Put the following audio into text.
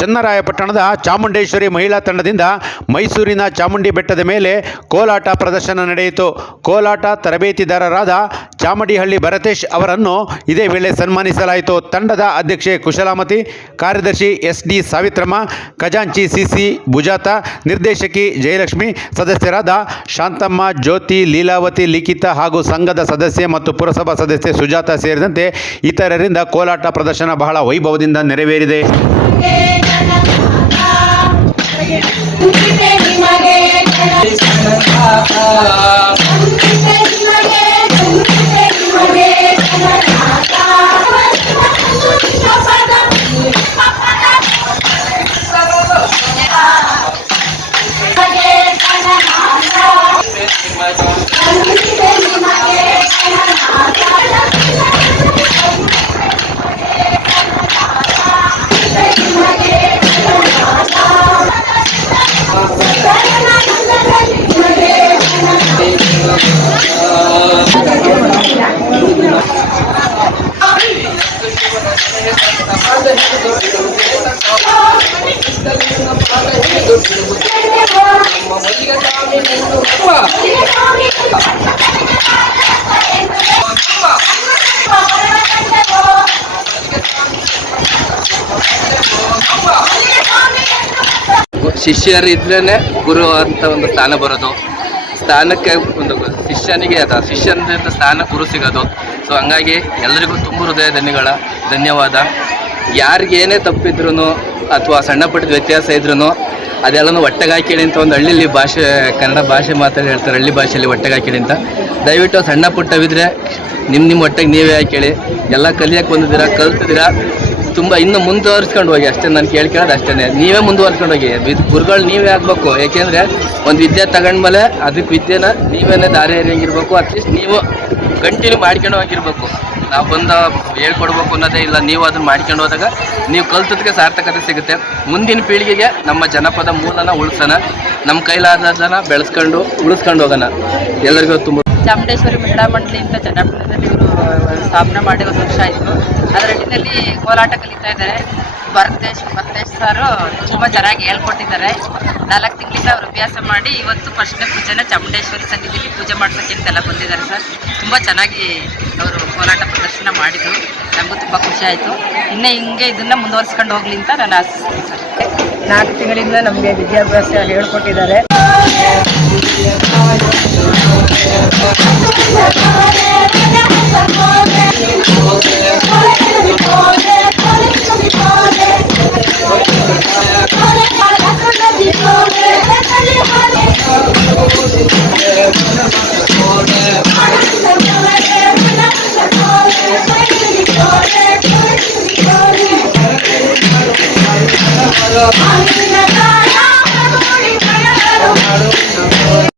ಚನ್ನರಾಯಪಟ್ಟಣದ ಚಾಮುಂಡೇಶ್ವರಿ ಮಹಿಳಾ ತಂಡದಿಂದ ಮೈಸೂರಿನ ಚಾಮುಂಡಿ ಬೆಟ್ಟದ ಮೇಲೆ ಕೋಲಾಟ ಪ್ರದರ್ಶನ ನಡೆಯಿತು. ಕೋಲಾಟ ತರಬೇತಿದಾರರಾದ ಚಾಮಡಿಹಳ್ಳಿ ಭರತೇಶ್ ಅವರನ್ನು ಇದೇ ವೇಳೆ ಸನ್ಮಾನಿಸಲಾಯಿತು. ತಂಡದ ಅಧ್ಯಕ್ಷೆ ಕುಶಲಾಮತಿ, ಕಾರ್ಯದರ್ಶಿ ಎಸ್ ಡಿ ಸಾವಿತ್ರಮ್ಮ, ಖಜಾಂಚಿ ಸಿಸಿ ಭುಜಾತ, ನಿರ್ದೇಶಕಿ ಜಯಲಕ್ಷ್ಮಿ, ಸದಸ್ಯರಾದ ಶಾಂತಮ್ಮ, ಜ್ಯೋತಿ, ಲೀಲಾವತಿ, ಲಿಖಿತ ಹಾಗೂ ಸಂಘದ ಸದಸ್ಯೆ ಮತ್ತು ಪುರಸಭಾ ಸದಸ್ಯೆ ಸುಜಾತ ಸೇರಿದಂತೆ ಇತರರಿಂದ ಕೋಲಾಟ ಪ್ರದರ್ಶನ ಬಹಳ ವೈಭವದಿಂದ ನೆರವೇರಿದೆ. ಶಿಷ್ಯರು ಇದ್ರೇನೆ ಗುರು ಅಂತ ಒಂದು ಸ್ಥಾನ ಬರೋದು. ಸ್ಥಾನಕ್ಕೆ ಒಂದು ಶಿಷ್ಯನಿಗೆ ಅದ. ಶಿಷ್ಯನಿಂದ ಸ್ಥಾನ ಗುರು ಸಿಗೋದು. ಸೊ ಹಂಗಾಗಿ ಎಲ್ಲರಿಗೂ ತುಂಬ ಹೃದಯ ಧನ್ಯಗಳ. ಧನ್ಯವಾದ. ಯಾರಿಗೇನೇ ತಪ್ಪಿದ್ರು ಅಥವಾ ಸಣ್ಣ ಪುಟ್ಟದ ವ್ಯತ್ಯಾಸ ಇದ್ರೂ ಅದೆಲ್ಲನೂ ಕೇಳಿ ಅಂತ ಒಂದು ಹಳ್ಳಿಲಿ ಭಾಷೆ, ಕನ್ನಡ ಭಾಷೆ ಮಾತಾಡಿ ಹೇಳ್ತಾರೆ. ಹಳ್ಳಿ ಭಾಷೆಯಲ್ಲಿ ಕೇಳಿ ಅಂತ. ದಯವಿಟ್ಟು ಸಣ್ಣ ಪುಟ್ಟವಿದ್ರೆ ನಿಮ್ಮ ನಿಮ್ಮ ಹೊಟ್ಟೆಗೆ ನೀವೇ ಹಾಕೇಳಿ ಎಲ್ಲ ಕಲಿಯಕ್ಕೆ ಬಂದಿದ್ದೀರಾ, ಕಲ್ತಿದ್ದೀರಾ? ತುಂಬ ಇನ್ನು ಮುಂದುವರಿಸ್ಕೊಂಡು ಹೋಗಿ ಅಷ್ಟೇ ನಾನು ಕೇಳ್ಕೊಳ್ಳೋದು ಅಷ್ಟೇ. ನೀವೇ ಮುಂದುವರ್ಸ್ಕೊಂಡು ಹೋಗಿ. ವಿದ್ ಗುರುಗಳು ನೀವೇ ಆಗಬೇಕು. ಏಕೆಂದರೆ ಒಂದು ವಿದ್ಯೆ ತಗೊಂಡ್ಮೇಲೆ ಅದಕ್ಕೆ ವಿದ್ಯೆನ ನೀವೇನೇ ದಾರಿ ಹೇಗಿರ್ಬೇಕು ಅಟ್ಲೀಸ್ಟ್ ನೀವು ಕಂಟಿನ್ಯೂ ಮಾಡ್ಕೊಂಡು ಹೋಗಿರ್ಬೇಕು. ನಾವು ಬಂದು ಹೇಳ್ಕೊಡ್ಬೇಕು ಅನ್ನೋದೇ ಇಲ್ಲ. ನೀವು ಅದನ್ನ ಮಾಡ್ಕೊಂಡು ಹೋದಾಗ ನೀವು ಕಲ್ತದಕ್ಕೆ ಸಾರ್ಥಕತೆ ಸಿಗುತ್ತೆ. ಮುಂದಿನ ಪೀಳಿಗೆಗೆ ನಮ್ಮ ಜನಪದ ಮೂಲನ ಉಳಿಸೋಣ. ನಮ್ಮ ಕೈಲಾದದನ್ನ ಬೆಳೆಸ್ಕೊಂಡು ಉಳಿಸ್ಕೊಂಡು ಹೋಗೋಣ. ಎಲ್ಲರಿಗೂ ತುಂಬ ಚಾಮುಂಡೇಶ್ವರಿ ಮಹಿಳಾ ಮಂಡಳಿಯಿಂದ ಚನ್ನಪಟ್ಟಣದಲ್ಲಿ ಇವರು ಸ್ಥಾಪನೆ ಮಾಡಿ ಒಂದು ವರ್ಷ ಆಯಿತು ಅದರ ನಿಟ್ಟಿನಲ್ಲಿ ಕೋಲಾಟ ಕಲಿತಾ ಇದ್ದಾರೆ. ಭರತೇಶ್ ಭರತೇಶ್ ಸಾರು ತುಂಬ ಚೆನ್ನಾಗಿ ಹೇಳ್ಕೊಟ್ಟಿದ್ದಾರೆ. ನಾಲ್ಕು ತಿಂಗಳಿಂದ ಅವರು ಅಭ್ಯಾಸ ಮಾಡಿ ಇವತ್ತು ಫಸ್ಟ್ನೇ ಪೂಜೆನ ಚಾಮುಂಡೇಶ್ವರಿ ಸನ್ನಿಧಿಯಲ್ಲಿ ಪೂಜೆ ಮಾಡ್ಸೋಕ್ಕೆ ಅಂತೆಲ್ಲ ಬಂದಿದ್ದಾರೆ ಸರ್. ತುಂಬ ಚೆನ್ನಾಗಿ ಅವರು ಕೋಲಾಟ ಪ್ರದರ್ಶನ ಮಾಡಿದರು. ನಮಗೂ ತುಂಬ ಖುಷಿ ಆಯಿತು. ಇನ್ನೂ ಹಿಂಗೆ ಇದನ್ನು ಮುಂದುವರ್ಸ್ಕೊಂಡು ಹೋಗ್ಲಿ ಅಂತ ನಾನು ಆಶಿಸ್ತೀನಿ ಸರ್. ನಾಲ್ಕು ತಿಂಗಳಿಂದ ನಮಗೆ ವಿದ್ಯಾಭ್ಯಾಸ ಹೇಳ್ಕೊಟ್ಟಿದ್ದಾರೆ. Hello.